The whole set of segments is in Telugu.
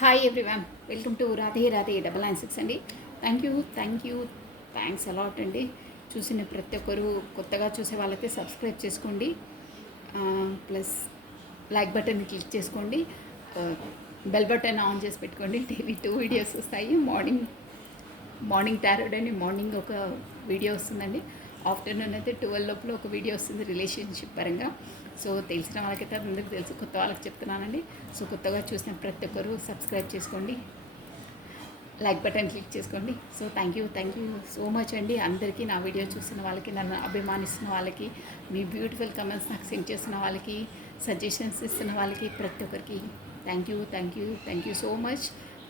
Hi everyone, welcome to Radhe Radhe 996 అండి. థ్యాంక్స్ అలాట్ అండి. చూసిన ప్రతి ఒక్కరు కొత్తగా చూసే వాళ్ళైతే సబ్స్క్రైబ్ చేసుకోండి, ప్లస్ లైక్ బటన్ క్లిక్ చేసుకోండి, బెల్ బటన్ ఆన్ చేసి పెట్టుకోండి. డైలీ 2 వీడియోస్ వస్తాయి. మార్నింగ్ టారోడ్ అండి, మార్నింగ్ ఒక వీడియో వస్తుందండి. ఆఫ్టర్నూన్ అయితే 12 లోపల ఒక వీడియో వస్తుంది రిలేషన్షిప్ పరంగా. సో తెలిసిన వాళ్ళకైతే అందరికీ తెలుసు, కొత్త వాళ్ళకి చెప్తున్నానండి. సో కొత్తగా చూసిన ప్రతి ఒక్కరు సబ్స్క్రైబ్ చేసుకోండి, లైక్ బటన్ క్లిక్ చేసుకోండి. So thank you so much అండి అందరికీ. నా వీడియో చూసిన వాళ్ళకి, నన్ను అభిమానిస్తున్న వాళ్ళకి, మీ బ్యూటిఫుల్ కమెంట్స్ నాకు సెండ్ చేస్తున్న వాళ్ళకి, సజెషన్స్ ఇస్తున్న వాళ్ళకి, ప్రతి ఒక్కరికి thank you so much.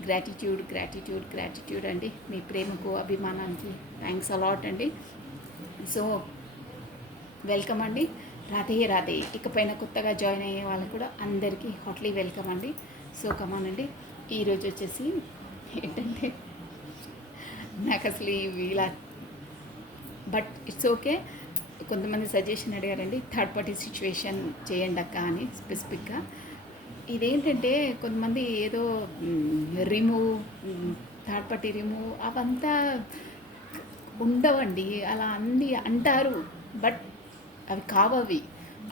Gratitude అండి. మీ ప్రేమకు, అభిమానానికి థ్యాంక్స్ అలాట్ అండి. సో వెల్కమ్ అండి. రాధే ఇకపైన కొత్తగా జాయిన్ అయ్యే వాళ్ళకు కూడా అందరికీ హాట్లీ వెల్కమ్ అండి. సో కమాన్ అండి. ఈరోజు వచ్చేసి ఏంటంటే, నాకు అసలు ఇలా బట్ ఇట్స్ ఓకే. కొంతమంది సజెషన్ అడిగారండి, థర్డ్ పార్టీ సిచ్యువేషన్ చేయండి అక్క అని స్పెసిఫిక్గా. ఇదేంటంటే కొంతమంది ఏదో రిమూవ్, థర్డ్ పార్టీ రిమూవ్ అవంతా ఉండవండి. అలా అన్నీ అంటారు, బట్ అవి కావవి.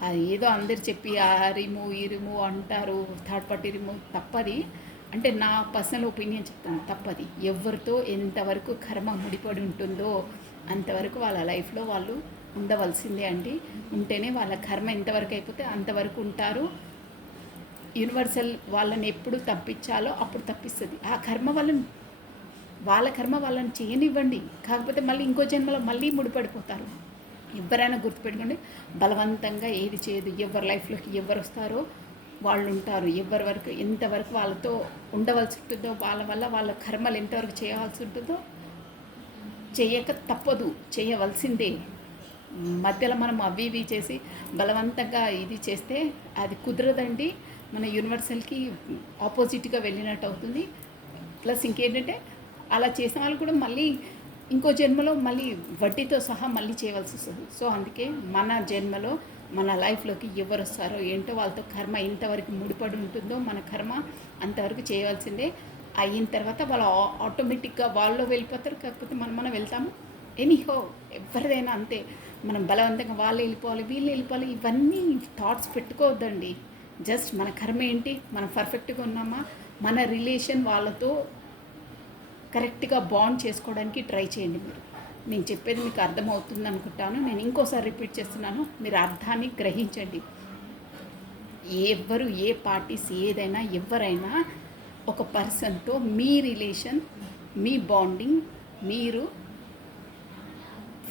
అది ఏదో అందరు చెప్పి ఆ రిమూవ్ ఈ రిమూవ్ అంటారు, థర్డ్ పార్టీ రిమూవ్ తప్పది. అంటే నా పర్సనల్ ఒపీనియన్ చెప్తాను, తప్పది. ఎవరితో ఎంతవరకు కర్మ ముడిపడి ఉంటుందో అంతవరకు వాళ్ళ లైఫ్లో వాళ్ళు ఉండవలసిందే అండి. ఉంటేనే వాళ్ళ కర్మ ఎంతవరకు అయిపోతే అంతవరకు ఉంటారు. యూనివర్సల్ వాళ్ళని ఎప్పుడు తప్పించాలో అప్పుడు తప్పిస్తుంది. ఆ కర్మ వాళ్ళ కర్మ వాళ్ళని చేయనివ్వండి. కాకపోతే మళ్ళీ ఇంకో జన్మలో మళ్ళీ ముడిపడిపోతారు. ఎవరైనా గుర్తుపెట్టుకోండి, బలవంతంగా ఏది చేయదు. ఎవరి లైఫ్లోకి ఎవరు వస్తారో వాళ్ళు ఉంటారు. ఎవరి వరకు ఎంతవరకు వాళ్ళతో ఉండవలసి ఉంటుందో, వాళ్ళ వల్ల వాళ్ళ కర్మలు ఎంతవరకు చేయాల్సి ఉంటుందో చేయక తప్పదు, చేయవలసిందే. మధ్యలో మనం అవి ఇవి చేసి బలవంతంగా ఇది చేస్తే అది కుదరదండి. మన యూనివర్సల్కి ఆపోజిట్గా వెళ్ళినట్టు అవుతుంది. ప్లస్ ఇంకేంటంటే, అలా చేసిన వాళ్ళు కూడా మళ్ళీ ఇంకో జన్మలో మళ్ళీ వడ్డీతో సహా మళ్ళీ చేయవలసి వస్తుంది. సో అందుకే మన జన్మలో మన లైఫ్లోకి ఎవరు వస్తారో ఏంటో వాళ్ళతో కర్మ ఎంతవరకు ముడిపడి ఉంటుందో మన కర్మ అంతవరకు చేయవలసిందే. అయిన తర్వాత వాళ్ళు ఆటోమేటిక్గా వాళ్ళు వెళ్ళిపోతారు. కాకపోతే మనం వెళ్తాము. ఎనీహో ఎవరిదైనా అంతే. మనం బలవంతంగా వాళ్ళు వెళ్ళిపోవాలి, వీళ్ళు వెళ్ళిపోవాలి, ఇవన్నీ థాట్స్ పెట్టుకోవద్దండి. జస్ట్ మన కర్మ ఏంటి, మనం పర్ఫెక్ట్గా ఉన్నామా, మన రిలేషన్ వాళ్ళతో కరెక్ట్గా బాండ్ చేసుకోవడానికి ట్రై చేయండి. నేను చెప్పేది మీకు అర్థమవుతుంది అనుకుంటాను. నేను ఇంకోసారి రిపీట్ చేస్తున్నాను, మీరు అర్థాన్ని గ్రహించండి. ఎవరు ఏ పార్టీస్ ఏదైనా ఎవరైనా ఒక పర్సన్తో మీ రిలేషన్, మీ బాండింగ్ మీరు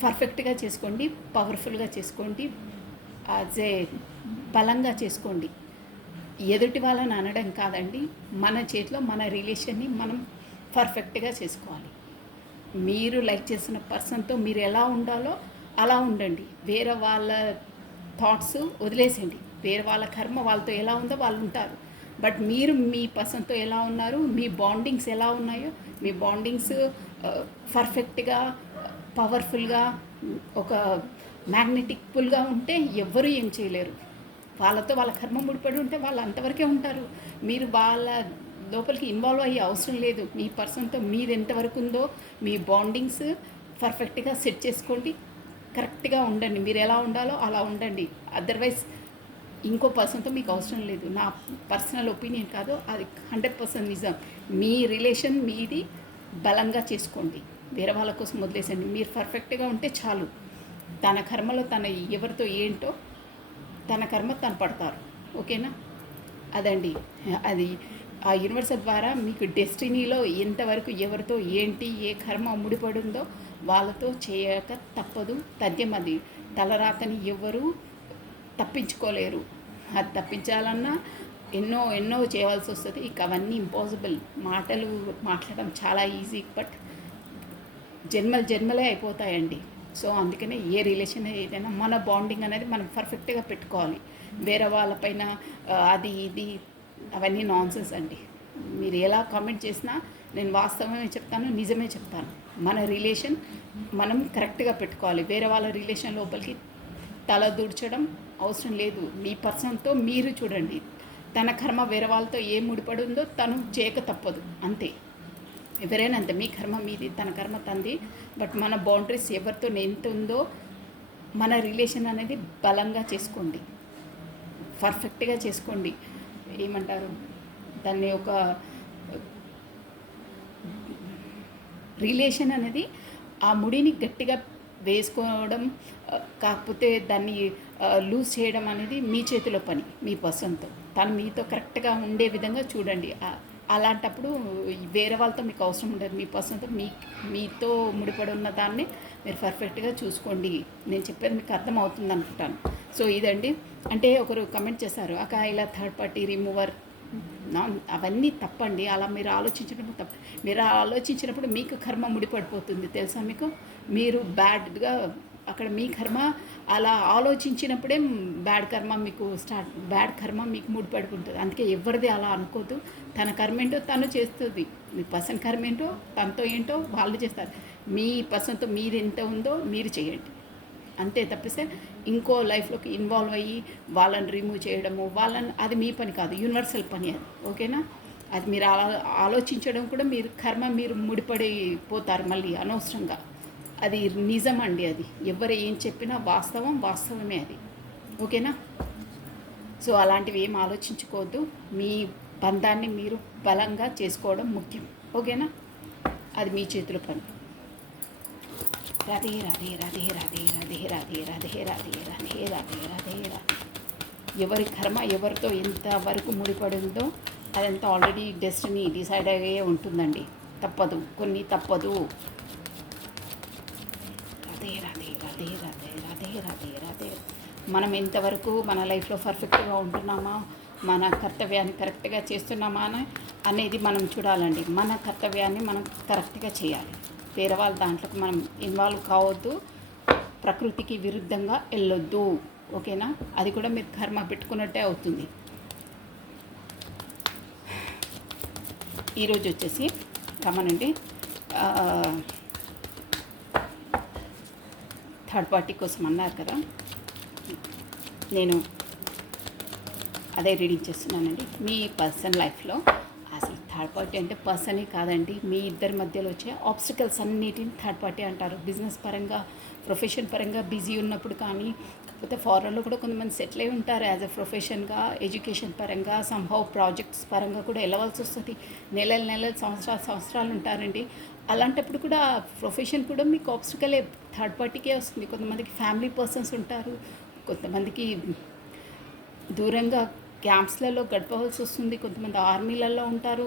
పర్ఫెక్ట్గా చేసుకోండి, పవర్ఫుల్గా చేసుకోండి, యాజ్ ఏ బలంగా చేసుకోండి. ఎదుటి వాళ్ళని అనడం కాదండి, మన చేతిలో మన రిలేషన్ని మనం పర్ఫెక్ట్గా చేసుకోవాలి. మీరు లైక్ చేసిన పర్సన్తో మీరు ఎలా ఉండాలో అలా ఉండండి. వేరే వాళ్ళ థాట్స్ వదిలేసండి. వేరే వాళ్ళ కర్మ వాళ్ళతో ఎలా ఉందో వాళ్ళు ఉంటారు. బట్ మీరు మీ పర్సన్తో ఎలా ఉన్నారు, మీ బాండింగ్స్ ఎలా ఉన్నాయో, మీ బాండింగ్స్ పర్ఫెక్ట్గా, పవర్ఫుల్గా, ఒక మ్యాగ్నెటిక్ పుల్గా ఉంటే ఎవ్వరూ ఏం చేయలేరు. వాళ్ళతో వాళ్ళ కర్మ ముడిపడి ఉంటే వాళ్ళు అంతవరకే ఉంటారు. మీరు వాళ్ళ లోపలికి ఇన్వాల్వ్ అయ్యే అవసరం లేదు. మీ పర్సన్తో మీది ఎంతవరకు ఉందో మీ బాండింగ్స్ పర్ఫెక్ట్గా సెట్ చేసుకోండి, కరెక్ట్గా ఉండండి. మీరు ఎలా ఉండాలో అలా ఉండండి. అదర్వైజ్ ఇంకో పర్సన్తో మీకు అవసరం లేదు. నా పర్సనల్ ఒపీనియన్ కాదు, అది 100% నిజం. మీ రిలేషన్ మీది బలంగా చేసుకోండి, వేరే వాళ్ళ కోసం వదిలేసండి. మీరు పర్ఫెక్ట్గా ఉంటే చాలు. తన కర్మలో తన ఎవరితో ఏంటో తన కర్మ తను పడతారు. ఓకేనా? అదండి అది. ఆ యూనివర్సల్ ద్వారా మీకు డెస్టినీలో ఎంతవరకు ఎవరితో ఏంటి ఏ కర్మ ముడిపడి ఉందో వాళ్ళతో చేయక తప్పదు. తథ్యం అది. తలరాతని ఎవరు తప్పించుకోలేరు. అది తప్పించాలన్నా ఎన్నో చేయవలసి వస్తుంది. ఇక అవన్నీ ఇంపాసిబుల్. మాట్లాడడం చాలా ఈజీ, బట్ జన్మలే అయిపోతాయండి. సో అందుకనే ఏ రిలేషన్ ఏదైనా మన బాండింగ్ అనేది మనం పర్ఫెక్ట్గా పెట్టుకోవాలి. వేరే వాళ్ళపైన అది ఇది అవన్నీ నాన్సెన్స్ అండి. మీరు ఎలా కామెంట్ చేసినా నేను వాస్తవమే చెప్తాను, నిజమే చెప్తాను. మన రిలేషన్ మనం కరెక్ట్గా పెట్టుకోవాలి. వేరే వాళ్ళ రిలేషన్ లోపలికి తల దూర్చడం అవసరం లేదు. మీ పర్సన్తో మీరు చూడండి. తన కర్మ వేరే వాళ్ళతో ఏ ముడిపడి ఉందో తను చేయక తప్పదు, అంతే. ఎవరైనా అంతే, మీ కర్మ మీది, తన కర్మ తంది. బట్ మన బౌండరీస్ ఎవరితో ఎంత ఉందో మన రిలేషన్ అనేది బలంగా చేసుకోండి, పర్ఫెక్ట్గా చేసుకోండి. ఏమంటారు దాన్ని, ఒక రిలేషన్ అనేది ఆ ముడిని గట్టిగా వేసుకోవడం, కాకపోతే దాన్ని లూజ్ చేయడం అనేది మీ చేతిలో పని, మీ పర్సన్తో. తను మీతో కరెక్ట్గా ఉండే విధంగా చూడండి. అలాంటప్పుడు వేరే వాళ్ళతో మీకు అవసరం ఉండదు, మీ పర్సన్తో మీతో ముడిపడి ఉన్న దాన్ని మీరు పర్ఫెక్ట్గా చూసుకోండి. నేను చెప్పేది మీకు అర్థమవుతుంది అనుకుంటాను. సో ఇదండి. అంటే ఒకరు కమెంట్ చేశారు, అక్క ఇలా థర్డ్ పార్టీ రిమూవర్, అవన్నీ తప్పండి. అలా మీరు ఆలోచించినప్పుడు తప్పు. మీరు ఆలోచించినప్పుడు మీకు కర్మ ముడిపడిపోతుంది, తెలుసా మీకు. మీరు బ్యాడ్గా అక్కడ మీ కర్మ అలా ఆలోచించినప్పుడే బ్యాడ్ కర్మ మీకు ముడిపడుకుంటుంది. అందుకే ఎవరిది అలా అనుకోద్దు. తన కర్మ ఏంటో తను చేస్తుంది, మీ పర్సన్ కర్మ ఏంటో తనతో ఏంటో వాళ్ళు చేస్తారు. మీ పర్సన్తో మీది ఎంత ఉందో మీరు చేయండి, అంతే. తప్పిస్తే ఇంకో లైఫ్లోకి ఇన్వాల్వ్ అయ్యి వాళ్ళని రిమూవ్ చేయడము, అది మీ పని కాదు, యూనివర్సల్ పని అది, ఓకేనా. అది మీరు ఆలోచించడం కూడా మీరు ముడిపడిపోతారు మళ్ళీ అనవసరంగా. అది నిజం అండి, అది ఎవరు ఏం చెప్పినా వాస్తవమే అది, ఓకేనా. సో అలాంటివి ఏం ఆలోచించుకోవద్దు. మీ బంధాన్ని మీరు బలంగా చేసుకోవడం ముఖ్యం, ఓకేనా. అది మీ చేతిలో పని. రాధే రాధే రాధే రాధే రాధే రాధే రాధే రాధే రాధే రాధే రాధే రాధే. ఎవరి కర్మ ఎవరితో ఎంతవరకు ముడిపడి ఉందో అదంతా ఆల్రెడీ డెస్టినీ డిసైడ్ అయ్యే ఉంటుందండి, తప్పదు, కొన్ని తప్పదు. రాధే రాధే రాధే రాధే రాధే రాధే రాధే. మనం ఎంతవరకు మన లైఫ్లో పర్ఫెక్ట్గా ఉంటున్నామా, మన కర్తవ్యాన్ని కరెక్ట్గా చేస్తున్నామా అనేది మనం చూడాలండి. మన కర్తవ్యాన్ని మనం కరెక్ట్గా చేయాలి. వేరే వాళ్ళ దాంట్లోకి మనం ఇన్వాల్వ్ కావద్దు, ప్రకృతికి విరుద్ధంగా వెళ్ళొద్దు, ఓకేనా. అది కూడా మీరు కర్మ పెట్టుకున్నట్టే అవుతుంది. ఈరోజు వచ్చేసి కమనండి, థర్డ్ పార్టీ కోసం అన్నారు కదా, నేను అదే రీడింగ్ చేస్తున్నానండి. మీ పర్సనల్ లైఫ్లో అసలు థర్డ్ పార్టీ అంటే పర్సనే కాదండి, మీ ఇద్దరి మధ్యలో వచ్చే ఆబ్స్టికల్స్ అన్నిటిని థర్డ్ పార్టీ అంటారు. బిజినెస్ పరంగా, ప్రొఫెషన్ పరంగా బిజీ ఉన్నప్పుడు కానీ, కాకపోతే ఫారెన్లో కూడా కొంతమంది సెటిల్ అయి ఉంటారు యాజ్ ఎ ప్రొఫెషన్గా, ఎడ్యుకేషన్ పరంగా, సంహౌ ప్రాజెక్ట్స్ పరంగా కూడా వెళ్ళవలసి వస్తుంది. నెలలు సంవత్సరాలు ఉంటారండి. అలాంటప్పుడు కూడా ప్రొఫెషన్ కూడా మీకు ఆబ్స్టికలే, థర్డ్ పార్టీకే వస్తుంది. కొంతమందికి ఫ్యామిలీ పర్సన్స్ ఉంటారు, కొంతమందికి దూరంగా క్యాంప్స్లలో గడపవలసి వస్తుంది, కొంతమంది ఆర్మీలలో ఉంటారు,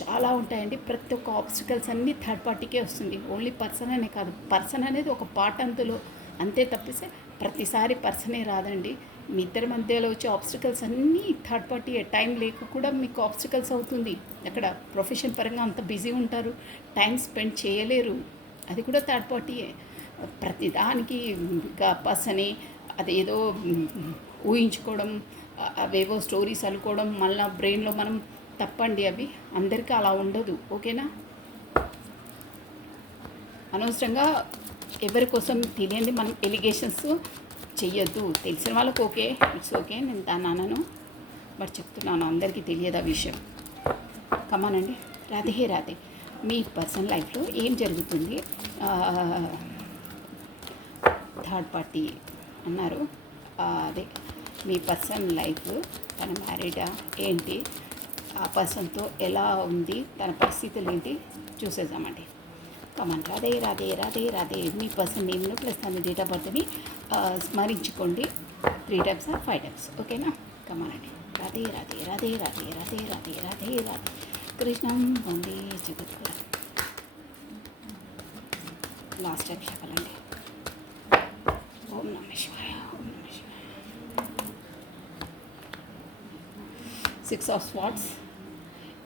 చాలా ఉంటాయండి. ప్రతి ఒక్క ఆబ్స్టికల్స్ అన్నీ థర్డ్ పార్టీకే వస్తుంది. ఓన్లీ పర్సన్ అనే కాదు, పర్సన్ అనేది ఒక పార్ట్ అందులో, అంతే. తప్పిస్తే ప్రతిసారి పర్సనే రాదండి. మీ ఇద్దరి మధ్యలో వచ్చే ఆబ్స్టికల్స్ అన్నీ థర్డ్ పార్టీ. టైం లేక కూడా మీకు ఆబ్స్టికల్స్ అవుతుంది. అక్కడ ప్రొఫెషన్ పరంగా అంత బిజీ ఉంటారు, టైం స్పెండ్ చేయలేరు, అది కూడా థర్డ్ పార్టీయే. ప్రతిదానికి ఇంకా పర్సనే, అదేదో ఊహించుకోవడం, అవేవో స్టోరీస్ అనుకోవడం, మళ్ళీ బ్రెయిన్లో మనం తప్పండి. అవి అందరికీ అలా ఉండదు, ఓకేనా. అనవసరంగా ఎవరి కోసం తెలియంది మనం ఎలిగేషన్స్ చెయ్యొద్దు. తెలిసిన వాళ్ళకి ఓకే, ఇట్స్ ఓకే, నేను దాన్ని అనను, బట్ చెప్తున్నాను, అందరికీ తెలియదు ఆ విషయం. కమానండి. రాధే రాధే. మీ పర్సనల్ లైఫ్లో ఏం జరుగుతుంది, థర్డ్ పార్టీ అన్నారు, అదే మీ పర్సనల్ లైఫ్, తన మ్యారీడా ఏంటి, ఆ పర్సన్తో ఎలా ఉంది, తన పరిస్థితులు ఏంటి చూసేద్దామండి. కమన్. రాధే రాధే రాధే రాధే. మీ పర్సన్ నేమ్ను ప్లస్ తన డేట్ ఆఫ్ బర్త్ని స్మరించుకోండి 3 times or 5 times, ఓకేనా. కమన్ అండి. రాధే రాధే రాధే రాధే రాధే రాధే రాధే రాధే. కృష్ణం వందే జగద్గురు. లాస్ట్ టైం చెప్పాలండి. ఓం నమ శివాయ, ఓం నమ శివాయ. 6 of Swords,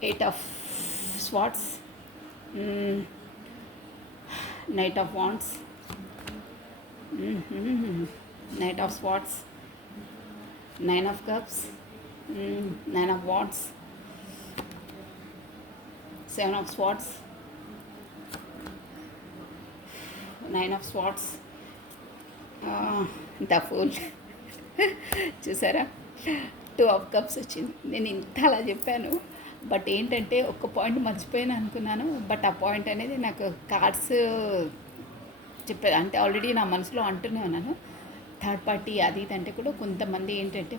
8 of Swords, Knight of Wands, Knight of Swords, 9 of Cups, 9 of Wands, 7 of Swords, 9 of Swords, the Fool. చూసారా, ఆఫ్ కప్స్ వచ్చింది. నేను ఇంత అలా చెప్పాను, బట్ ఏంటంటే ఒక్క పాయింట్ మర్చిపోయాను అనుకున్నాను. బట్ ఆ పాయింట్ అనేది నాకు కార్డ్స్ చెప్పేది అంటే ఆల్రెడీ నా మనసులో అంటూనే ఉన్నాను. థర్డ్ పార్టీ అది ఇది అంటే కూడా కొంతమంది ఏంటంటే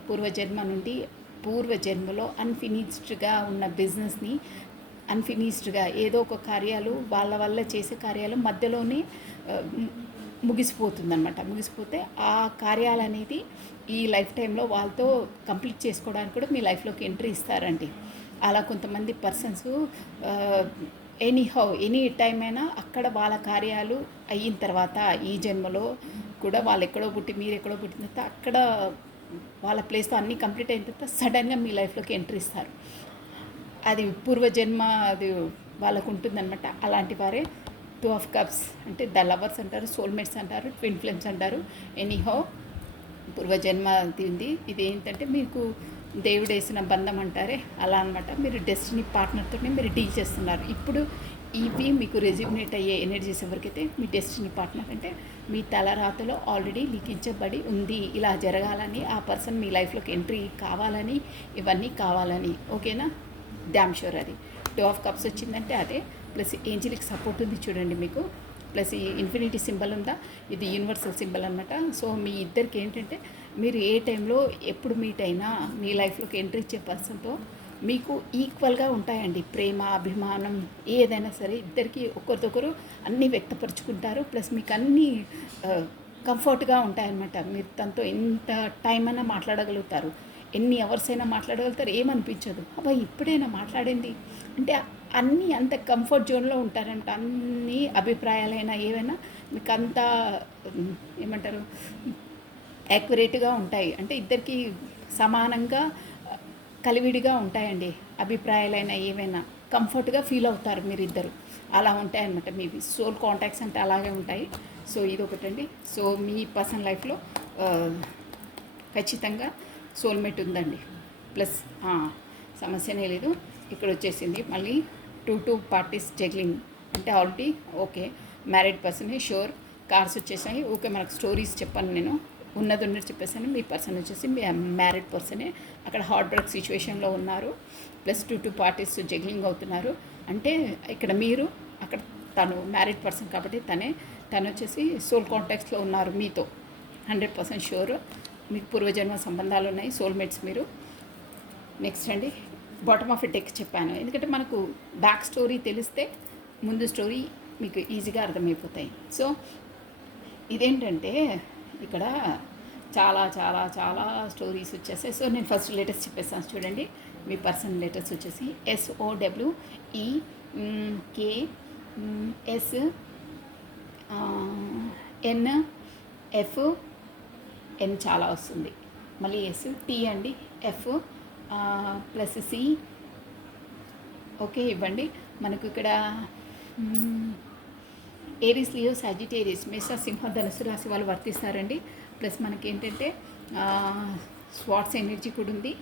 పూర్వజన్మలో అన్ఫినిష్డ్గా ఉన్న బిజినెస్ని అన్ఫినిష్డ్గా ఏదో ఒక కార్యాలు వాళ్ళ వల్ల చేసే కార్యాలు మధ్యలోనే ముగిసిపోతే ఆ కార్యాలు అనేది ఈ లైఫ్ టైంలో వాళ్ళతో కంప్లీట్ చేసుకోవడానికి కూడా మీ లైఫ్లోకి ఎంట్రీ ఇస్తారండి. అలా కొంతమంది పర్సన్స్ ఎనీ టైం అయినా అక్కడ వాళ్ళ కార్యాలు అయిన తర్వాత ఈ జన్మలో కూడా వాళ్ళు ఎక్కడో పుట్టి మీరు ఎక్కడో పుట్టిన తర్వాత అక్కడ వాళ్ళ ప్లేస్తో అన్నీ కంప్లీట్ అయిన తర్వాత సడన్గా మీ లైఫ్లోకి ఎంట్రీ ఇస్తారు. అది పూర్వజన్మ అది వాళ్ళకు ఉంటుందన్నమాట. అలాంటి వారే టూ ఆఫ్ కప్స్ అంటే ద లవర్స్ అంటారు, సోల్మేట్స్ అంటారు, ట్విన్ ఫ్లేమ్స్ అంటారు. ఎనీహౌ పూర్వజన్మ ఉంది. ఇది ఏంటంటే మీకు దేవుడు వేసిన బంధం అంటారే అలా అనమాట. మీరు డెస్టినీ పార్ట్నర్తోనే మీరు డీల్ చేస్తున్నారు. ఇప్పుడు ఇవి మీకు రెజ్యూమినేట్ అయ్యే ఎనర్జీస్ ఎవరికైతే మీ డెస్టినీ పార్ట్నర్ అంటే మీ తలరాతలో ఆల్రెడీ లిఖించబడి ఉంది, ఇలా జరగాలని, ఆ పర్సన్ మీ లైఫ్లోకి ఎంట్రీ కావాలని, ఇవన్నీ కావాలని. ఓకేనా? Damn sure. అది టూ ఆఫ్ కప్స్ వచ్చిందంటే అదే. ప్లస్ ఏంజిలిక్ సపోర్ట్ ఉంది చూడండి మీకు. ప్లస్ ఈ ఇన్ఫినిటీ సింబల్ ఉందా, ఇది యూనివర్సల్ సింబల్ అనమాట. సో మీ ఇద్దరికి ఏంటంటే మీరు ఏ టైంలో ఎప్పుడు మీట్ అయినా మీ లైఫ్లోకి ఎంట్రీ ఇచ్చే పర్సన్తో మీకు ఈక్వల్గా ఉంటాయండి. ప్రేమ, అభిమానం ఏదైనా సరే ఇద్దరికి ఒకరికొకరు అన్నీ వ్యక్తపరుచుకుంటారు. ప్లస్ మీకు అన్నీ కంఫర్ట్గా ఉంటాయన్నమాట. మీరు తనతో ఎంత టైం అయినా మాట్లాడగలుగుతారు, ఎన్ని అవర్స్ అయినా మాట్లాడగలుగుతారు, ఏమనిపించదు. అబ్బాయి ఇప్పుడైనా మాట్లాడింది అంటే అన్నీ అంత కంఫర్ట్ జోన్లో ఉంటారంట. అన్ని అభిప్రాయాలైనా ఏవైనా మీకు అంత ఏమంటారు యాక్యురేట్గా ఉంటాయి. అంటే ఇద్దరికి సమానంగా కలివిడిగా ఉంటాయండి. అభిప్రాయాలైనా ఏవైనా కంఫర్ట్గా ఫీల్ అవుతారు మీరిద్దరు. అలా ఉంటాయన్నమాట మీవి సోల్ కాంటాక్ట్స్ అంటే అలాగే ఉంటాయి. సో ఇది ఒకటండి. సో మీ పర్సనల్ లైఫ్లో ఖచ్చితంగా సోల్మేట్ ఉందండి. ప్లస్ సమస్యనే లేదు. ఇక్కడ వచ్చేసింది మళ్ళీ టూ పార్టీస్ జగ్లింగ్ అంటే ఆల్రెడీ ఓకే మ్యారీడ్ పర్సనే షూర్. కార్స్ వచ్చేసాయి. ఓకే మనకు స్టోరీస్ చెప్పాను నేను, ఉన్నది చెప్పేసాను. మీ పర్సన్ వచ్చేసి మీ మ్యారీడ్ పర్సనే, అక్కడ హార్ట్ బ్రేక్ సిచ్యువేషన్లో ఉన్నారు. ప్లస్ టూ పార్టీస్ జగ్లింగ్ అవుతున్నారు. అంటే ఇక్కడ మీరు, అక్కడ తను మ్యారీడ్ పర్సన్ కాబట్టి తను వచ్చేసి సోల్ కాంటాక్ట్స్లో ఉన్నారు మీతో 100% షూర్. మీకు పూర్వజన్మ సంబంధాలు ఉన్నాయి, సోల్మేట్స్ మీరు. నెక్స్ట్ అండి బాటమ్ ఆఫ్ ఎ డెక్ చెప్పాను, ఎందుకంటే మనకు బ్యాక్ స్టోరీ తెలిస్తే ముందు స్టోరీ మీకు ఈజీగా అర్థమైపోతాయి. సో ఇదేంటంటే ఇక్కడ చాలా చాలా చాలా స్టోరీస్ వచ్చేసాయి. సో నేను ఫస్ట్ లెటర్స్ చెప్పేస్తాను చూడండి. మీ పర్సనల్ లెటర్స్ వచ్చేసి SOWEKESNFN చాలా వస్తుంది. మళ్ళీ టీ అండి, F ప్లస్ C. ఓకే ఇవ్వండి. మనకు ఇక్కడ ఏరీస్, లియో, సాజిటేరియస్, మేష, సింహ, ధనుసు రాశి వాళ్ళు వర్తిస్తారండి. ప్లస్ మనకి ఏంటంటే స్వాట్స్ ఎనర్జీ కూడా ఉంది.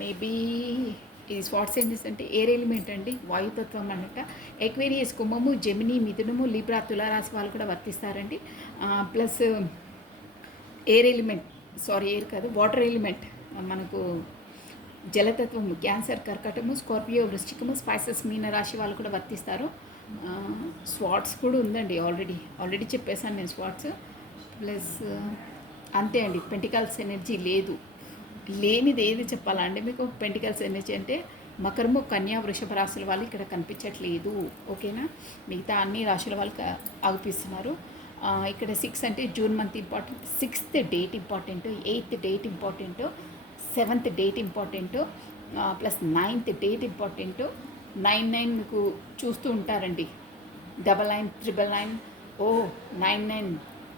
మేబీ ఈ స్వాట్స్ ఎనర్జీ అంటే ఎయిర్ ఎలిమెంట్ అండి, వాయుతత్వం అన్నట్ట. ఎక్వేరియస్, కుంభము, జెమిని, మిథునము, లిబ్రా, తులారాశి వాళ్ళు కూడా వర్తిస్తారండి. ప్లస్ ఎయిర్ ఎలిమెంట్, ఎయిర్ కాదు వాటర్ ఎలిమెంట్ మనకు జలతత్వము, క్యాన్సర్, కర్కటము, స్కార్పియో, వృశ్చికము, స్పైసెస్, మీన రాశి వాళ్ళు కూడా వర్తిస్తారు. స్వాట్స్ కూడా ఉందండి, ఆల్రెడీ చెప్పేశాను నేను స్వాట్స్. ప్లస్ అంతే అండి. పెంటికల్స్ ఎనర్జీ లేదు, లేనిది ఏది చెప్పాలా అండి మీకు. పెంటికల్స్ ఎనర్జీ అంటే మకరము, కన్యా, వృషభ రాశుల వాళ్ళు ఇక్కడ కనిపించట్లేదు. ఓకేనా? మిగతా అన్ని రాశుల వాళ్ళు ఆగిపిస్తున్నారు. ఇక్కడ 6 అంటే June month important, 6th date important, 8th date important, 7th date important, plus 9th date important. 99 మీకు చూస్తూ ఉంటారండి, 99, 999. 99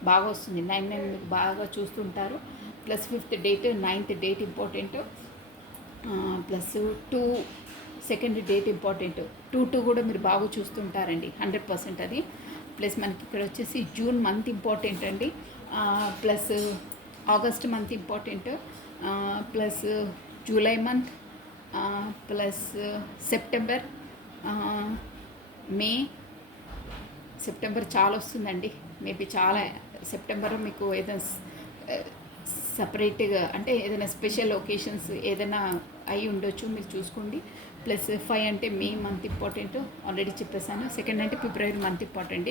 బాగా వస్తుంది, 99 మీకు బాగా చూస్తుంటారు. Plus 5th date, 9th date important. Plus 2 2nd date important. 2 కూడా మీరు బాగా చూస్తుంటారండి, 100% అది. ప్లస్ మనకి ఇక్కడ వచ్చేసి జూన్ మంత్ ఇంపార్టెంట్ అండి. Plus August month important. Plus July month, plus September, May. September చాలా వస్తుందండి, మేబీ చాలా. సెప్టెంబర్ మీకు ఏదో సపరేట్గా అంటే ఏదైనా స్పెషల్ ఒకేషన్స్ ఏదైనా అయి ఉండొచ్చు, మీరు చూసుకోండి. ప్లస్ 5 అంటే మే మంత్ ఇంపార్టెంట్ ఆల్రెడీ చెప్పేశాను. సెకండ్ అంటే ఫిబ్రవరి మంత్ ఇంపార్టెంట్.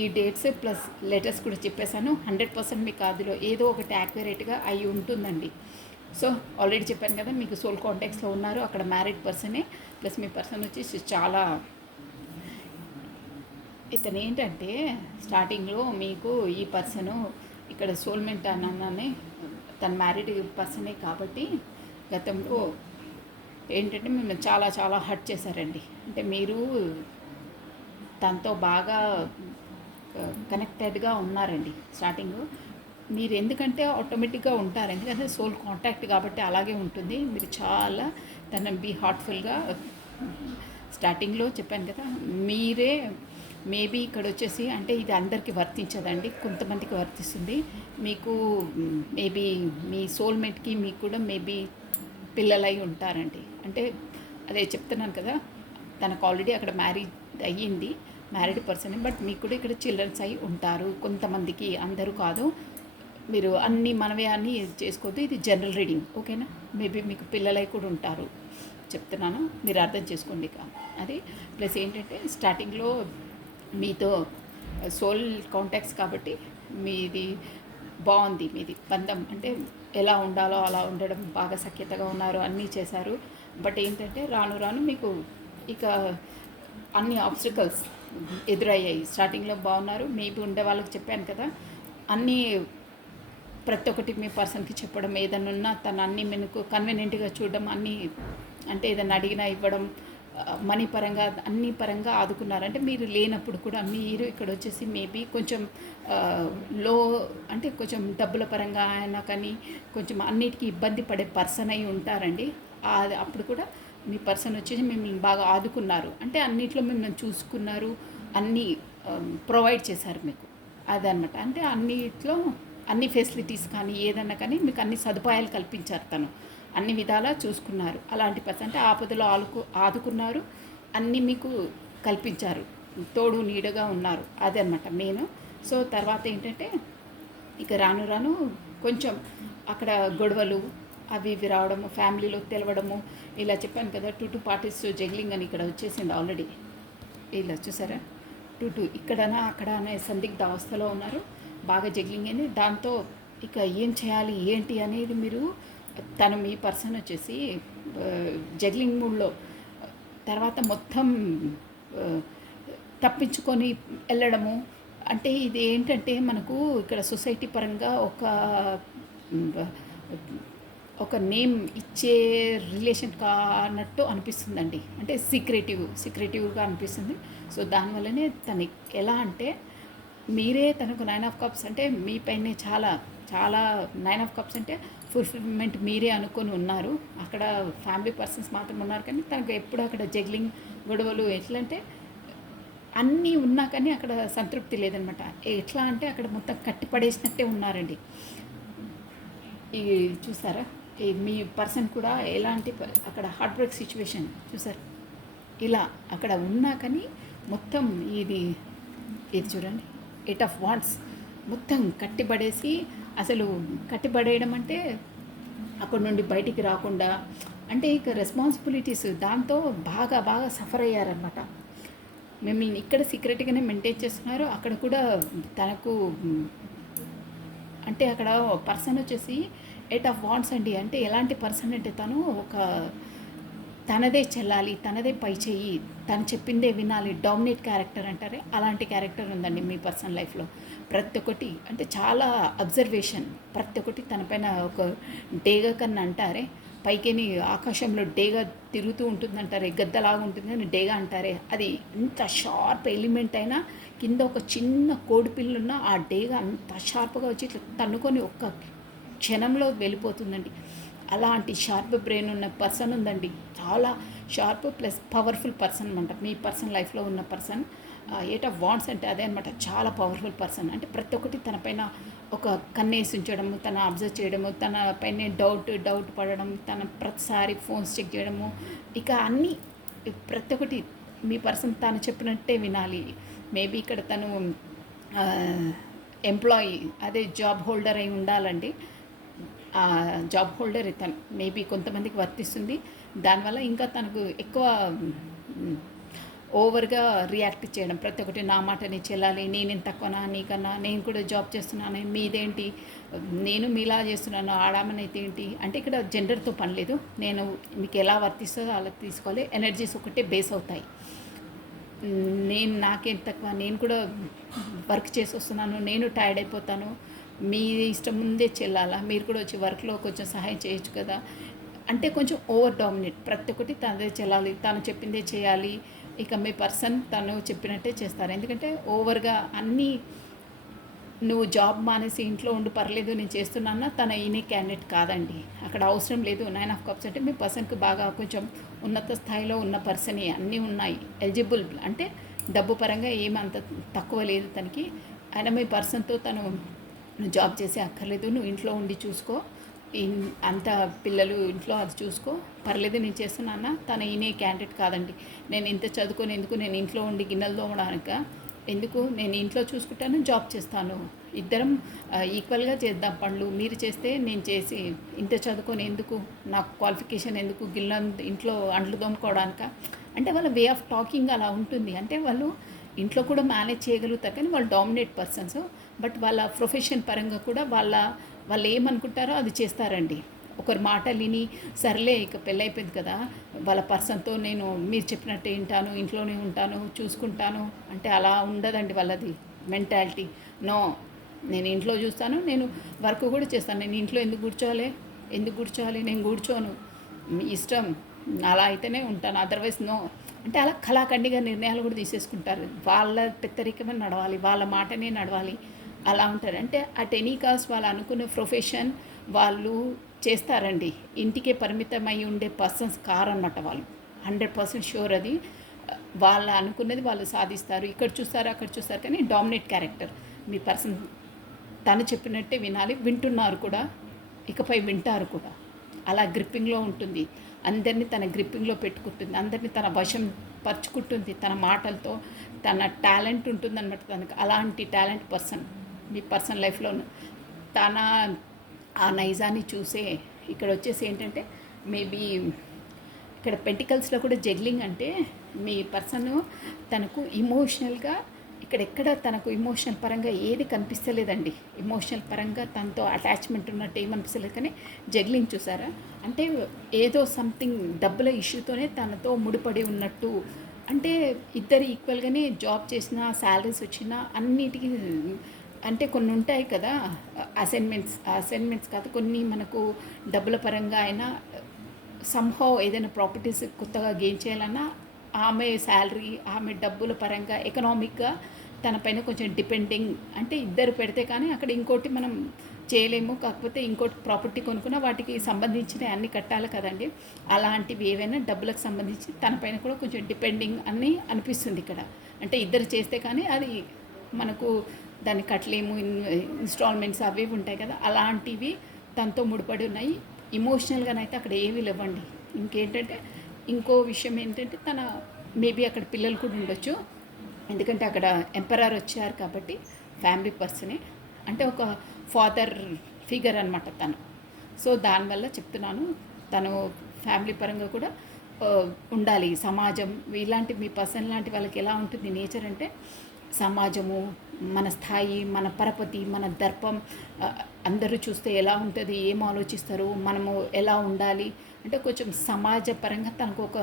ఈ డేట్స్ ప్లస్ లెటర్స్ కూడా చెప్పేశాను. 100% మీకు అందులో ఏదో ఒకటి యాక్యురేట్గా అయి ఉంటుందండి. సో ఆల్రెడీ చెప్పాను కదా, మీకు సోల్ కాంటాక్ట్స్లో ఉన్నారు, అక్కడ మ్యారీడ్ పర్సనే. ప్లస్ మీ పర్సన్ వచ్చేసి చాలా ఇతను ఏంటంటే స్టార్టింగ్లో మీకు ఈ పర్సను ఇక్కడ సోల్మెంట్ అన్నానే తను మ్యారీడ్ పర్సనే కాబట్టి గతంలో ఏంటంటే మిమ్మల్ని చాలా చాలా హర్ట్ చేశారండి. అంటే మీరు తనతో బాగా కనెక్టెడ్గా ఉన్నారండి స్టార్టింగ్. మీరు ఎందుకంటే ఆటోమేటిక్గా ఉంటారు, ఎందుకంటే సోల్ కాంటాక్ట్ కాబట్టి అలాగే ఉంటుంది. మీరు చాలా తన బీ హార్ట్ఫుల్గా స్టార్టింగ్లో చెప్పాను కదా, మీరే మేబీ ఇక్కడ వచ్చేసి అంటే ఇది అందరికీ వర్తించదండి, కొంతమందికి వర్తిస్తుంది. మీకు మేబీ మీ సోల్మేట్కి మీకు కూడా మేబీ పిల్లలై ఉంటారండి. అంటే అదే చెప్తున్నాను కదా, తనకు ఆల్రెడీ అక్కడ మ్యారేజ్ అయ్యింది, మ్యారీడ్ పర్సన్. బట్ మీకు కూడా ఇక్కడ చిల్డ్రన్స్ అయి ఉంటారు కొంతమందికి, అందరూ కాదు. మీరు అన్నీ మనవే అన్నీ చేసుకోవద్దు, ఇది జనరల్ రీడింగ్, ఓకేనా. మేబీ మీకు పిల్లలై కూడా ఉంటారు, చెప్తున్నాను, మీరు అర్థం చేసుకోండి ఇక అది. ప్లస్ ఏంటంటే స్టార్టింగ్లో మీతో సోల్ కాంటాక్ట్స్ కాబట్టి మీది బాగుంది, మీది బంధం అంటే ఎలా ఉండాలో అలా ఉండడం, బాగా సఖ్యతగా ఉన్నారు, అన్నీ చేశారు. బట్ ఏంటంటే రాను రాను మీకు ఇక అన్ని ఆబ్స్టికల్స్ ఎదురయ్యాయి. స్టార్టింగ్లో బాగున్నారు, మేబీ ఉండే వాళ్ళకి చెప్పాను కదా, అన్నీ ప్రతి ఒక్కటి మీ పర్సన్కి చెప్పడం, ఏదైనా ఉన్నా తను అన్నీ మీకు కన్వీనియంట్గా చూడడం, అన్నీ అంటే ఏదైనా అడిగినా ఇవ్వడం, మనీ పరంగా అన్ని పరంగా ఆదుకున్నారు. అంటే మీరు లేనప్పుడు కూడా మీరు ఇక్కడ వచ్చేసి మేబీ కొంచెం లో అంటే కొంచెం డబ్బుల పరంగా అయినా కానీ కొంచెం అన్నిటికీ ఇబ్బంది పడే పర్సన్ అయి ఉంటారండి. అప్పుడు కూడా మీ పర్సన్ వచ్చేసి మిమ్మల్ని బాగా ఆదుకున్నారు, అంటే అన్నిట్లో మిమ్మల్ని చూసుకున్నారు, అన్నీ ప్రొవైడ్ చేశారు మీకు, అదనమాట. అంటే అన్నిట్లో అన్ని ఫెసిలిటీస్ కానీ ఏదన్నా కానీ మీకు అన్ని సదుపాయాలు కల్పించారు, తను అన్ని విధాలా చూసుకున్నారు. అలాంటి పర్సన్ అంటే ఆపదలో ఆదుకున్నారు, అన్నీ మీకు కల్పించారు, తోడు నీడగా ఉన్నారు, అదనమాట మెయిన్. సో తర్వాత ఏంటంటే ఇక రాను రాను కొంచెం అక్కడ గొడవలు అవి ఇవి రావడము, ఫ్యామిలీలో తెలవడము, ఇలా చెప్పాను కదా 2 పార్టీస్ జగ్లింగ్ అని ఇక్కడ వచ్చేసింది ఆల్రెడీ. ఇలా చూసారా 2 ఇక్కడనా అక్కడ అనే సందిగ్ధ అవస్థలో ఉన్నారు, బాగా జగ్లింగ్ అయింది. దాంతో ఇక ఏం చేయాలి ఏంటి అనేది మీరు తను మీ పర్సన్ వచ్చేసి జగ్లింగ్ మూడ్లో తర్వాత మొత్తం తప్పించుకొని వెళ్ళడము. అంటే ఇది ఏంటంటే మనకు ఇక్కడ సొసైటీ పరంగా ఒక నేమ్ ఇచ్చే రిలేషన్ కానట్టు అనిపిస్తుందండి, అంటే సీక్రెటివ్గా అనిపిస్తుంది. సో దానివల్లనే తను ఎలా అంటే మీరే తనకు 9 ఆఫ్ కప్స్ అంటే మీ పైనే చాలా చాలా 9 ఆఫ్ కప్స్ అంటే ఫుల్ఫిల్మెంట్ మీరే అనుకొని ఉన్నారు. అక్కడ ఫ్యామిలీ పర్సన్స్ మాత్రం ఉన్నారు, కానీ తనకు ఎప్పుడు అక్కడ జగ్లింగ్ గొడవలు ఎట్లా అంటే అన్నీ ఉన్నా కానీ అక్కడ సంతృప్తి లేదనమాట. ఎట్లా అంటే అక్కడ మొత్తం కట్టిపడేసినట్టే ఉన్నారండి. ఈ చూసారా మీ పర్సన్ కూడా ఎలాంటి అక్కడ హార్ట్ బ్రేక్ సిచ్యువేషన్ చూసారు, ఇలా అక్కడ ఉన్నా కానీ మొత్తం ఇది చూడండి 8 ఆఫ్ వాండ్స్ మొత్తం కట్టిపడేసి, అసలు కట్టిపడేయడం అంటే అక్కడ నుండి బయటికి రాకుండా, అంటే ఇక రెస్పాన్సిబిలిటీస్ దాంతో బాగా బాగా సఫర్ అయ్యారనమాట. మిమ్మల్ని ఇక్కడ సీక్రెట్గానే మెయింటైన్ చేస్తున్నారు, అక్కడ కూడా తనకు అంటే అక్కడ పర్సన్ వచ్చేసి 8 ఆఫ్ వాండ్స్ అండి. అంటే ఎలాంటి పర్సన్ అంటే తను ఒక తనదే చెల్లాలి, తనదే పై చెయ్యి, తను చెప్పిందే వినాలి, డామినేట్ క్యారెక్టర్ అంటారే అలాంటి క్యారెక్టర్ ఉందండి మీ పర్సనల్ లైఫ్లో. ప్రతి ఒక్కటి అంటే చాలా అబ్జర్వేషన్, ప్రతి ఒక్కటి తనపైన ఒక డేగ కన్నా అంటారే పైకేని ఆకాశంలో డేగ తిరుగుతూ ఉంటుందంటారే, గద్దలాగా ఉంటుంది అని డేగ అంటారే, అది ఎంత షార్ప్ ఎలిమెంట్ అయినా కింద ఒక చిన్న కోడి పిల్లున్న ఆ డేగ అంత షార్ప్గా వచ్చి ఇట్లా తన్నుకొని ఒక్క క్షణంలో వెళ్ళిపోతుందండి. అలాంటి షార్ప్ బ్రెయిన్ ఉన్న పర్సన్ ఉందండి, చాలా షార్ప్ ప్లస్ పవర్ఫుల్ పర్సన్ అనమాట మీ పర్సన్ లైఫ్లో ఉన్న పర్సన్. 8 ఆఫ్ వాండ్స్ అంటే అదే అనమాట, చాలా పవర్ఫుల్ పర్సన్. అంటే ప్రతి ఒక్కటి తన పైన ఒక కన్నేసి ఉంచడము, తన అబ్జర్వ్ చేయడము, తన పైన డౌట్ పడడం, తన ప్రతిసారి ఫోన్స్ చెక్ చేయడము, ఇక అన్నీ ప్రతి ఒక్కటి మీ పర్సన్ తను చెప్పినట్టే వినాలి. మేబీ ఇక్కడ తను ఎంప్లాయీ అదే జాబ్ హోల్డర్ అయి ఉండాలండి. జాబ్ హోల్డర్ ఇతను మేబీ కొంతమందికి వర్తిస్తుంది. దానివల్ల ఇంకా తనకు ఎక్కువ ఓవర్గా రియాక్ట్ చేయడం, ప్రతి ఒక్కటి నా మాటని చెల్లాలి, నేనేం తక్కువనా నీకన్నా, నేను కూడా జాబ్ చేస్తున్నాను మీదేంటి, నేను మీలా చేస్తున్నాను ఆడామనైతే ఏంటి అంటే ఇక్కడ జెండర్తో పని లేదు. నేను మీకు ఎలా వర్తిస్తుందో అలా తీసుకోవాలి. ఎనర్జీస్ ఒకటే బేస్ అవుతాయి. నేను నాకేం తక్కువ, నేను కూడా వర్క్ చేసి వస్తున్నాను, నేను టైర్డ్ అయిపోతాను, మీ ఇష్టం ముందే చెల్లాలా, మీరు కూడా వచ్చి వర్క్లో కొంచెం సహాయం చేయొచ్చు కదా అంటే కొంచెం ఓవర్ డామినేట్, ప్రతి ఒక్కటి తనదే చెల్లాలి, తను చెప్పిందే చేయాలి. ఇక మీ పర్సన్ తను చెప్పినట్టే చేస్తారు. ఎందుకంటే ఓవర్గా అన్నీ నువ్వు జాబ్ మానేసి ఇంట్లో ఉండి పర్లేదు నేను చేస్తున్నానా తన ఈయనే క్యాండిడేట్ కాదండి. అక్కడ అవసరం లేదు. 9 ఆఫ్ కప్స్ అంటే మీ పర్సన్కి బాగా కొంచెం ఉన్నత స్థాయిలో ఉన్న పర్సనే, అన్నీ ఉన్నాయి, ఎలిజిబుల్ అంటే డబ్బు పరంగా ఏమంత తక్కువ లేదు తనకి. అయినా మీ పర్సన్తో తను నువ్వు జాబ్ చేసే అక్కర్లేదు, నువ్వు ఇంట్లో ఉండి చూసుకో, అంత పిల్లలు ఇంట్లో అది చూసుకో పర్లేదు నేను చేస్తున్నానా తన ఈయనే క్యాండిడేట్ కాదండి. నేను ఇంత చదువుకొని ఎందుకు, నేను ఇంట్లో ఉండి గిన్నెలు తోమడానిక ఎందుకు, నేను ఇంట్లో చూసుకుంటాను జాబ్ చేస్తాను, ఇద్దరం ఈక్వల్గా చేద్దాం పనులు, మీరు చేస్తే నేను చేసి ఇంత చదువుకొని ఎందుకు, నాకు క్వాలిఫికేషన్ ఎందుకు, ఇంట్లో అంట్లు తోముకోవడానిక అంటే వాళ్ళ వే ఆఫ్ టాకింగ్ అలా ఉంటుంది. అంటే వాళ్ళు ఇంట్లో కూడా మేనేజ్ చేయగలుగుతారు కానీ వాళ్ళు డామినేట్ పర్సన్స్. బట్ వాళ్ళ ప్రొఫెషన్ పరంగా కూడా వాళ్ళు ఏమనుకుంటారో అది చేస్తారండి. ఒకరి మాట విని సర్లే ఇక పెళ్ళైపోయింది కదా వాళ్ళ పర్సన్తో నేను మీరు చెప్పినట్టు వింటాను, ఇంట్లోనే ఉంటాను, చూసుకుంటాను అంటే అలా ఉండదండి వాళ్ళది మెంటాలిటీ. నో, నేను ఇంట్లో చూస్తాను, నేను వర్క్ కూడా చేస్తాను, నేను ఇంట్లో ఎందుకు కూర్చోవాలి, నేను కూర్చోను, మీ ఇష్టం, అలా అయితేనే ఉంటాను, అదర్వైజ్ నో అంటే అలా కళాఖండిగా నిర్ణయాలు కూడా తీసేసుకుంటారు. వాళ్ళ పెత్తరికమే నడవాలి, వాళ్ళ మాటనే నడవాలి, అలా ఉంటారు. అంటే అట్ ఎనీ కాస్ట్ వాళ్ళు అనుకునే ప్రొఫెషన్ వాళ్ళు చేస్తారండి. ఇంటికే పరిమితమై ఉండే పర్సన్స్ కారన్నమాట వాళ్ళు, 100% షూర్. అది వాళ్ళు అనుకున్నది వాళ్ళు సాధిస్తారు. ఇక్కడ చూస్తారు అక్కడ చూస్తారు కానీ డామినేట్ క్యారెక్టర్ మీ పర్సన్. తను చెప్పినట్టే వినాలి, వింటున్నారు కూడా, ఇకపై వింటారు కూడా. అలా గ్రిప్పింగ్లో ఉంటుంది, అందరినీ తన గ్రిప్పింగ్లో పెట్టుకుంటుంది, అందరినీ తన వశం పరుచుకుంటుంది తన మాటలతో. తన టాలెంట్ ఉంటుందన్నమాట తనకు. అలాంటి టాలెంట్ పర్సన్ మీ పర్సన్ లైఫ్లో తన ఆ నైజాన్ని చూసే ఇక్కడ వచ్చేసి ఏంటంటే మేబీ ఇక్కడ పెంటికల్స్లో కూడా జగ్లింగ్ అంటే మీ పర్సన్ తనకు ఇమోషనల్గా ఇక్కడెక్కడ తనకు ఇమోషనల్ పరంగా ఏది కనిపిస్తలేదండి. ఇమోషనల్ పరంగా తనతో అటాచ్మెంట్ ఉన్నట్టు ఏమనిపిస్తలేదు కానీ జగ్లింగ్ చూసారా అంటే ఏదో సంథింగ్ డబ్బుల ఇష్యూతోనే తనతో ముడిపడి ఉన్నట్టు. అంటే ఇద్దరు ఈక్వల్గానే జాబ్ చేసినా శాలరీస్ వచ్చినా అన్నిటికీ అంటే కొన్ని ఉంటాయి కదా అసైన్మెంట్స్ కాదు, కొన్ని మనకు డబ్బుల పరంగా అయినా సంహౌ ఏదైనా ప్రాపర్టీస్ కొత్తగా గెయిన్ చేయాలన్నా ఆమె శాలరీ, ఆమె డబ్బుల పరంగా ఎకనామిక్గా తన పైన కొంచెం డిపెండింగ్. అంటే ఇద్దరు పెడితే కానీ అక్కడ ఇంకోటి మనం చేయలేము, కాకపోతే ఇంకోటి ప్రాపర్టీ కొనుక్కున్న వాటికి సంబంధించిన అన్ని కట్టాలి కదండి. అలాంటివి ఏవైనా డబ్బులకు సంబంధించి తన పైన కూడా కొంచెం డిపెండింగ్ అని అనిపిస్తుంది ఇక్కడ. అంటే ఇద్దరు చేస్తే కానీ అది మనకు దాన్ని కట్టలేము, ఇన్స్టాల్మెంట్స్ అవి ఉంటాయి కదా, అలాంటివి తనతో ముడిపడి ఉన్నాయి. ఇమోషనల్గానైతే అక్కడ ఏమీ లేవండి. ఇంకేంటంటే ఇంకో విషయం ఏంటంటే తన మేబీ అక్కడ పిల్లలు కూడా ఉండొచ్చు, ఎందుకంటే అక్కడ ఎంపరర్ వచ్చారు కాబట్టి ఫ్యామిలీ పర్సనే, అంటే ఒక ఫాదర్ ఫిగర్ అనమాట తను. సో దానివల్ల చెప్తున్నాను తను ఫ్యామిలీ పరంగా కూడా ఉండాలి. సమాజం ఇలాంటి మీ పర్సన్ లాంటి వాళ్ళకి ఎలా ఉంటుంది నేచర్ అంటే సమాజము, మన స్థాయి, మన పరపతి, మన దర్పం, అందరూ చూస్తే ఎలా ఉంటుంది, ఏం ఆలోచిస్తారు, మనము ఎలా ఉండాలి అంటే కొంచెం సమాజపరంగా తనకు ఒక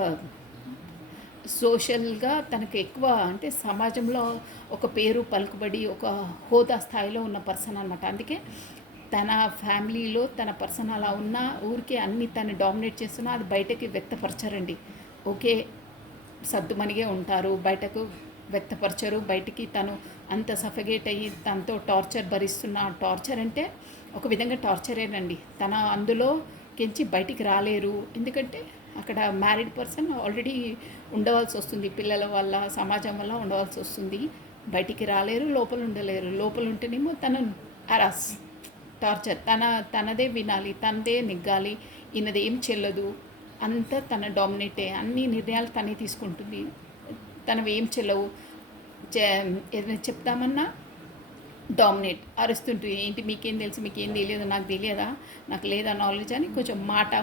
సోషల్గా తనకు ఎక్కువ అంటే సమాజంలో ఒక పేరు పలుకుబడి ఒక హోదా స్థాయిలో ఉన్న పర్సన్ అనమాట. అందుకే తన ఫ్యామిలీలో తన పర్సన్ అలా ఉన్న ఊరికే అన్నీ తను డామినేట్ చేస్తున్నా అది బయటకి వ్యక్తపరచరండి. ఓకే సర్దుమనిగే ఉంటారు, బయటకు వ్యక్తపరచరు. బయటికి తను అంత సఫగేట్ అయ్యి తనతో టార్చర్ భరిస్తున్న, టార్చర్ అంటే ఒక విధంగా టార్చరేనండి. తన అందులో కెంచి బయటికి రాలేరు, ఎందుకంటే అక్కడ మ్యారీడ్ పర్సన్ ఆల్రెడీ ఉండవలసి వస్తుంది, పిల్లల వల్ల సమాజం వల్ల ఉండవలసి వస్తుంది, బయటికి రాలేరు, లోపల ఉండలేరు. లోపల ఉంటేనేమో తను అరాస్ టార్చర్, తనదే వినాలి, తనదే నెగ్గాలి, ఈయనది ఏం చెల్లదు, అంతా తన డామినేటే, అన్ని నిర్ణయాలు తనే తీసుకుంటుంది, తనవి ఏం చెల్లవు. ఏదైనా చెప్తామన్నా డామినేట్ అరుస్తుంటూ ఏంటి మీకేం తెలుసు, మీకేం తెలియదు, నాకు తెలియదా, నాకు లేదా నాలెడ్జ్ అని కొంచెం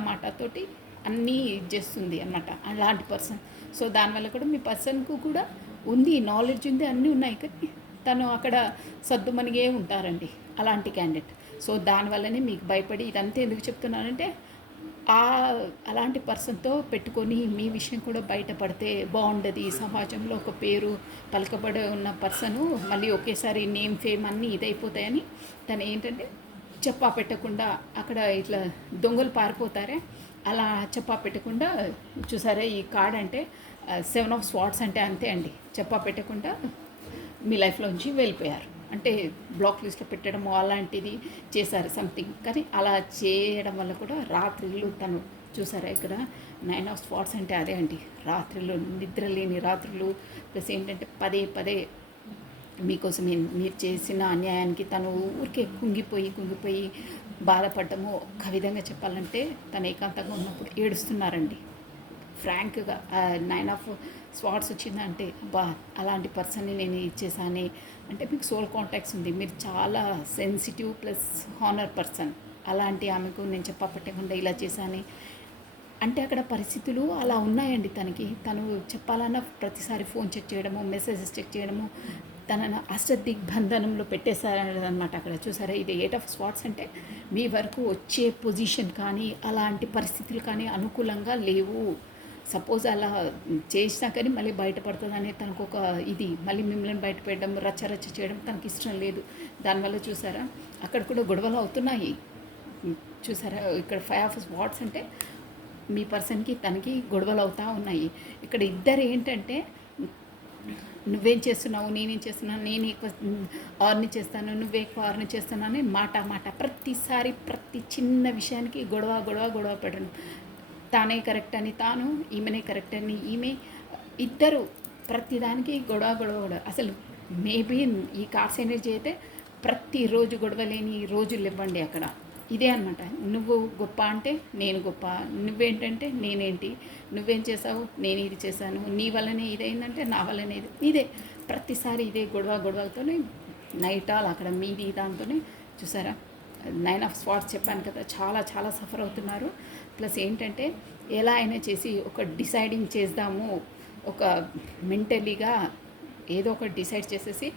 మాటతోటి అన్నీ చేస్తుంది అనమాట అలాంటి పర్సన్. సో దానివల్ల కూడా మీ పర్సన్కు కూడా ఉంది, నాలెడ్జ్ ఉంది, అన్నీ ఉన్నాయి, కానీ తను అక్కడ సద్దుమణిగే ఉంటారండి అలాంటి క్యాండిడేట్. సో దానివల్లనే మీకు భయపడి ఇదంతా ఎందుకు చెప్తున్నానంటే ఆ అలాంటి పర్సన్తో పెట్టుకొని మీ విషయం కూడా బయటపడితే బాగుండదు. సమాజంలో ఒక పేరు పలకబడి ఉన్న పర్సను మళ్ళీ ఒకేసారి నేమ్ ఫేమ్ అన్నీ ఇదైపోతాయని తను ఏంటంటే చెప్పా పెట్టకుండా అక్కడ ఇట్లా దొంగలు పారిపోతారే అలా చెప్పా పెట్టకుండా చూసారా ఈ కార్డ్ అంటే 7 ఆఫ్ స్వార్డ్స్ అంటే అంతే అండి. చెప్పా పెట్టకుండా మీ లైఫ్లోంచి వెళ్ళిపోయారు అంటే బ్లాక్ లిస్ట్లో పెట్టడము అలాంటిది చేశారు సంథింగ్. కానీ అలా చేయడం వల్ల కూడా రాత్రిళ్ళు తను చూసారా ఇక్కడ 9 ఆఫ్ స్పాట్స్ అంటే అదే అండి, రాత్రిళ్ళు నిద్ర లేని రాత్రులు, ప్లస్ ఏంటంటే పదే పదే మీకోసం మీరు చేసిన అన్యాయానికి తను ఊరికే కుంగిపోయి బాధపడటము. ఒక్క విధంగా చెప్పాలంటే తను ఏకాంతంగా ఉన్నప్పుడు ఏడుస్తున్నారండి ఫ్రాంక్గా. 9 ఆఫ్ స్వాట్స్ వచ్చిందంటే బా అలాంటి పర్సన్ని నేను ఇచ్చేసాను అంటే మీకు సోల్ కాంటాక్ట్స్ ఉంది, మీరు చాలా సెన్సిటివ్ ప్లస్ హానర్ పర్సన్. అలాంటి ఆమెకు నేను చెప్పకుండా ఇలా చేశాను అంటే అక్కడ పరిస్థితులు అలా ఉన్నాయండి తనకి. తను చెప్పాలన్న ప్రతిసారి ఫోన్ చెక్ చేయడము, మెసేజెస్ చెక్ చేయడము, తనను అష్టదిగ్బంధనంలో పెట్టేశారనమాట. అక్కడ చూసారా ఇది 8 ఆఫ్ స్వాట్స్ అంటే మీ వరకు వచ్చే పొజిషన్ కానీ అలాంటి పరిస్థితులు కానీ అనుకూలంగా లేవు. సపోజ్ అలా చేసినా కానీ మళ్ళీ బయటపడుతుందని తనకు ఒక ఇది, మళ్ళీ మిమ్మల్ని బయటపెట్టడం రచ్చ చేయడం తనకి ఇష్టం లేదు. దానివల్ల చూసారా అక్కడ కూడా గొడవలు అవుతున్నాయి. చూసారా ఇక్కడ 5 ఆఫ్ స్పాట్స్ అంటే మీ పర్సన్కి తనకి గొడవలు అవుతూ ఉన్నాయి. ఇక్కడ ఇద్దరు ఏంటంటే నువ్వేం చేస్తున్నావు, నేనేం చేస్తున్నాను, నేను ఎక్కువ ఆర్ని చేస్తాను, నువ్వే ఎక్కువ ఆర్ని చేస్తున్నాను అని మాట ప్రతిసారి ప్రతి చిన్న విషయానికి గొడవ పెట్టడం. తానే కరెక్ట్ అని తాను, ఈమెనే కరెక్ట్ అని ఈమె, ఇద్దరు ప్రతిదానికి గొడవ. అసలు మేబీ ఈ కార్స్ ఎనర్జీ అయితే ప్రతిరోజు గొడవ లేని రోజులు ఇవ్వండి అక్కడ. ఇదే అనమాట, నువ్వు గొప్ప అంటే నేను గొప్ప, నువ్వేంటంటే నేనేంటి, నువ్వేం చేసావు నేను ఇది చేశాను, నీ వల్లనే ఇదైందంటే నా వల్లనే ఇదే ప్రతిసారి ఇదే గొడవలతోనే నైట్ ఆల్ అక్కడ మీది దాంతోనే. చూసారా 9 ఆఫ్ స్పాట్స్ చెప్పాను కదా, చాలా సఫర్ అవుతున్నారు. ప్లస్ ఏంటంటే ఎలా అయినా చేసి ఒక డిసైడింగ్ చేద్దాము, ఒక మెంటలీగా ఏదో ఒకటి డిసైడ్ చేసేసి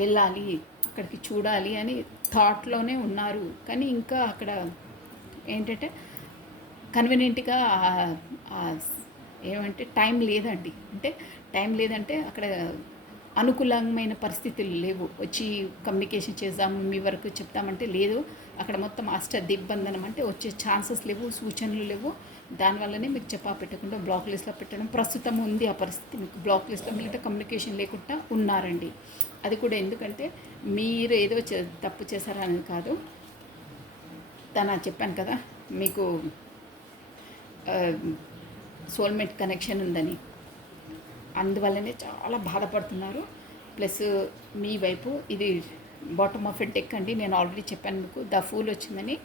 వెళ్ళాలి అక్కడికి చూడాలి అని థాట్లోనే ఉన్నారు. కానీ ఇంకా అక్కడ ఏంటంటే కన్వీనియంట్గా ఏమంటే టైం లేదంటే అక్కడ అనుకూలమైన పరిస్థితులు లేవు. వచ్చి కమ్యూనికేషన్ చేద్దాము, మీ వరకు చెప్తామంటే లేదు. అక్కడ మొత్తం దిగ్బంధనం అంటే వచ్చే ఛాన్సెస్ లేవు, సూచనలు లేవు. దానివల్లనే మీకు చెప్పా పెట్టకుండా బ్లాక్ లిస్ట్లో పెట్టడం ప్రస్తుతం ఉంది. ఆ పరిస్థితి మీకు బ్లాక్ లిస్ట్లో మీతో కమ్యూనికేషన్ లేకుండా ఉన్నారండి. అది కూడా ఎందుకంటే మీరు ఏదో తప్పు చేశారని కాదు, చెప్పాను కదా మీకు సోల్మేట్ కనెక్షన్ ఉందని, అందువల్లనే చాలా బాధపడుతున్నారు. ప్లస్ మీ వైపు ఇది బాటమ్ ఆఫ్ ఎ డెక్ అండి. నేను ఆల్రెడీ చెప్పాను మీకు ద ఫూల్ వచ్చిందని.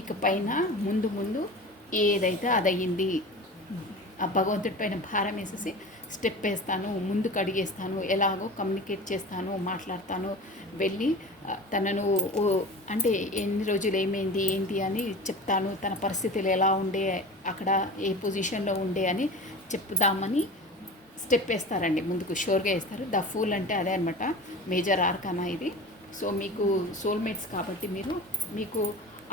ఇక పైన ముందు ఏదైతే అదయ్యింది, ఆ భగవంతుడి పైన భారం వేసేసి స్టెప్ వేస్తాను, ముందుకు అడిగేస్తాను, ఎలాగో కమ్యూనికేట్ చేస్తాను, మాట్లాడతాను, వెళ్ళి తనను అంటే ఎన్ని రోజులు ఏమైంది ఏంటి అని చెప్తాను, తన పరిస్థితులు ఎలా ఉండే, అక్కడ ఏ పొజిషన్లో ఉండే అని చెప్దామని స్టెప్ వేస్తారండి, ముందుకు షోర్గా వేస్తారు. ద ఫూల్ అంటే అదే అనమాట, మేజర్ ఆర్కానా ఇది. సో మీకు సోల్మేట్స్ కాబట్టి మీకు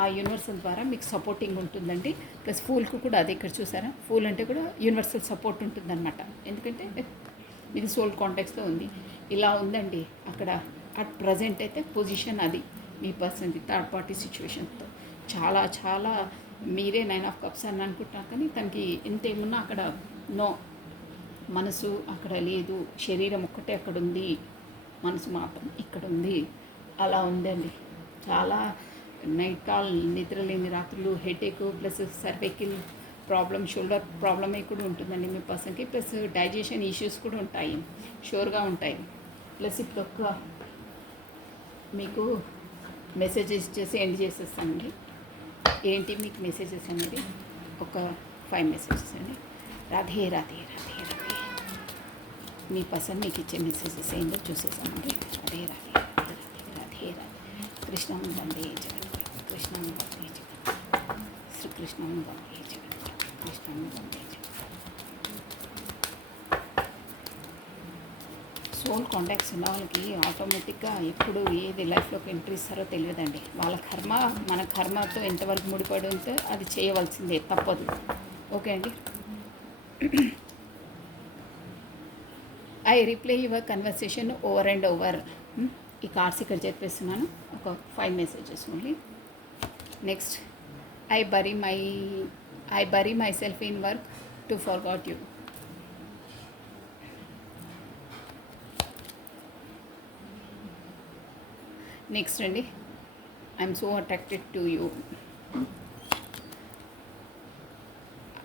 ఆ యూనివర్సల్ ద్వారా మీకు సపోర్టింగ్ ఉంటుందండి. ప్లస్ ఫూల్కు కూడా అదే, ఇక్కడ చూసారా ఫూల్ అంటే కూడా యూనివర్సల్ సపోర్ట్ ఉంటుందన్నమాట. ఎందుకంటే ఇది సోల్ కాంటాక్ట్స్లో ఉంది. ఇలా ఉందండి అక్కడ అట్ ప్రజెంట్ అయితే పొజిషన్ అది మీ పర్సన్ది థర్డ్ పార్టీ సిచ్యువేషన్తో. చాలా మీరే 9 ఆఫ్ కప్స్ అని అనుకుంటున్నారు, కానీ తనకి ఎంత ఏమున్నా అక్కడ నో, మనసు అక్కడ లేదు, శరీరం ఒక్కటే అక్కడ ఉంది, మనసు మాత్రం ఇక్కడ ఉంది. అలా ఉందండి. చాలా నైట్ ఆల్ నిద్రలేని రాత్రులు, headache plus cervical problem, shoulder ప్రాబ్లమే కూడా ఉంటుందండి మీ పర్సన్కి. ప్లస్ డైజెషన్ ఇష్యూస్ కూడా ఉంటాయి, షూర్గా ఉంటాయి. ప్లస్ ఇప్పుడు మీకు మెసేజెస్ చేసి ఎండ్ చేసేస్తానండి. ఏంటి మీకు మెసేజెస్ అనేది ఒక 5 మెసేజెస్ అండి. రాధే రాధే రాధే రాధే. మీ పర్సన్ మీకు ఇచ్చే మెసేజెస్ ఏంటో చూసేసామండి. రాధే రాధే రాధే. కృష్ణం వందే జగద్గురు కృష్ణం వందే జగద్గురు శ్రీకృష్ణం వందే జగద్గురు కృష్ణం వందే జగద్గురు. సోల్ కాంటాక్ట్స్ ఉన్న వాళ్ళకి ఆటోమేటిక్గా ఎప్పుడు ఏది లైఫ్లోకి ఎంట్రీ ఇస్తారో తెలియదండి. వాళ్ళ కర్మ మన కర్మతో ఎంతవరకు ముడిపడి ఉంటే అది చేయవలసిందే, తప్పదు. ఓకే అండి. I reply your conversation over and over. ఈ కార్డ్స్ ఇక్కడ చెప్పేస్తున్నాను, ఒక 5 messages only. Next, I bury myself in work to forgot you. Next అండి, I'm so attracted to you.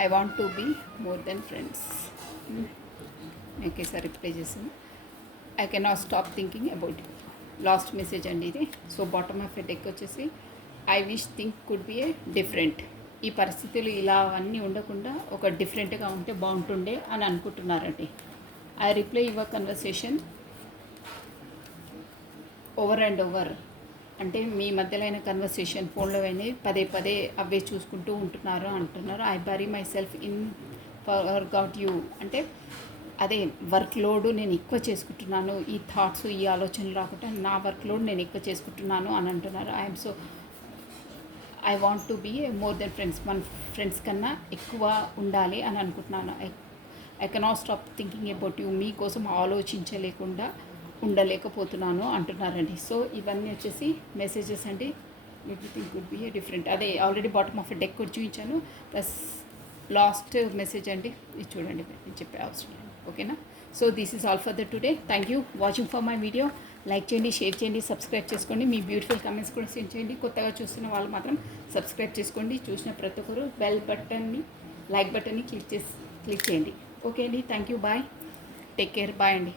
I want to be more then friends. ఒకేసారి రిప్లై చేసాను. I cannot stop thinking about you. Last message అండి ఇది. So bottom of a deck వచ్చేసి I wish think could be a different. ఈ పరిస్థితులు ఇలా అన్నీ ఉండకుండా ఒక డిఫరెంట్గా ఉంటే బాగుంటుండే అని అనుకుంటున్నారండి. I reply your conversation over and over అంటే మీ మధ్యలో అయిన కన్వర్సేషన్ ఫోన్లో అయినాయి పదే పదే అవే చూసుకుంటూ ఉంటున్నారు అంటున్నారు. I bury myself in forgot you అంటే అదే వర్క్ లోడ్ నేను ఎక్కువ చేసుకుంటున్నాను, ఈ థాట్స్ ఈ ఆలోచనలు రాకుండా నా వర్క్ లోడ్ నేను ఎక్కువ చేసుకుంటున్నాను అని అంటున్నారు. I want to be more then friends, మన ఫ్రెండ్స్ కన్నా ఎక్కువ ఉండాలి అని అనుకుంటున్నాను. I cannot stop thinking about you, మీకోసం ఆలోచించలేకుండా ఉండలేకపోతున్నాను అంటున్నారండి. సో ఇవన్నీ వచ్చేసి మెసేజెస్ అండి. Everything could be a different. అదే ఆల్రెడీ బాటమ్ ఆఫ్ డెక్ కూడా చూపించాను. ప్లస్ లాస్ట్ మెసేజ్ అండి, ఇది చూడండి, నేను చెప్పే అవసరం లేదు. ఓకేనా? So this is all for the today. Thank you watching for my video. Like చేయండి, షేర్ చేయండి, సబ్స్క్రైబ్ చేసుకోండి. మీ బ్యూటిఫుల్ కమెంట్స్ కూడా సెండ్ చేయండి. కొత్తగా చూస్తున్న వాళ్ళు మాత్రం సబ్స్క్రైబ్ చేసుకోండి. చూసిన ప్రతి ఒక్కరు బెల్ బటన్ని, లైక్ బటన్ని క్లిక్ చేయండి. ఓకే అండి, thank you, bye, take care, bye అండి.